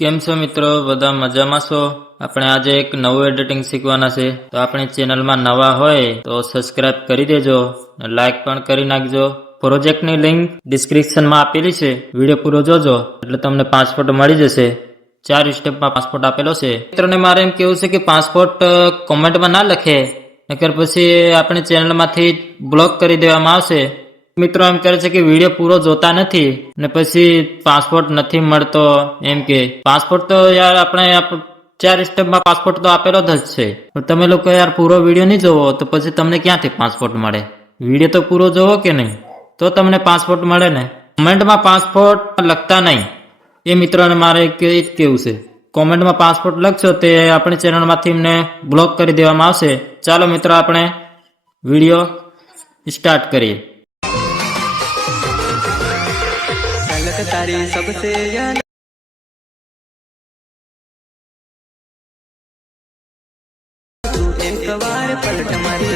કેમ છો મિત્રો? બધા મજામાં છો? આપણે આજે એક નવું એડિટિંગ શીખવાના છે, તો આપણી ચેનલમાં નવા હોય તો સબસ્ક્રાઇબ કરી દેજો, લાઈક પણ કરી નાખજો. પ્રોજેક્ટની લિંક ડિસ્ક્રિપ્શનમાં આપેલી છે, વિડીયો પૂરો જોજો એટલે તમને પાસપોર્ટ મળી જશે. 4 સ્ટેપમાં પાસપોર્ટ આપેલો છે. મિત્રોને મારે એમ કેવું છે કે પાસપોર્ટ કોમેન્ટમાં ના લખે, નકર પછી આપણી ચેનલમાંથી બ્લોક કરી દેવામાં આવશે. મિત્રો એમ કહે છે કે વિડીયો પૂરો જોતા નથી ને પછી પાસપોર્ટ નથી મળતો. એમ કે પાસપોર્ટ તો યાર આપણે 4 સ્ટેપમાં પાસપોર્ટ તો આપેલો જ છે, પણ તમે લોકો યાર પૂરો વિડીયો નહીં જોવો તો પછી તમને ક્યાંથી પાસપોર્ટ મળે? વિડીયો તો પૂરો જોવો કે નહીં, તો તમને પાસપોર્ટ મળે ને. કોમેન્ટમાં પાસપોર્ટ લખતા નહીં, એ મિત્રોને મારે કેવું છે. કોમેન્ટમાં પાસપોર્ટ લખશો તે આપણી ચેનલમાંથી એમને બ્લોક કરી દેવામાં આવશે. ચાલો મિત્રો આપણે વિડીયો સ્ટાર્ટ કરીએ. तारी सबसे तू एक बार पलट मारी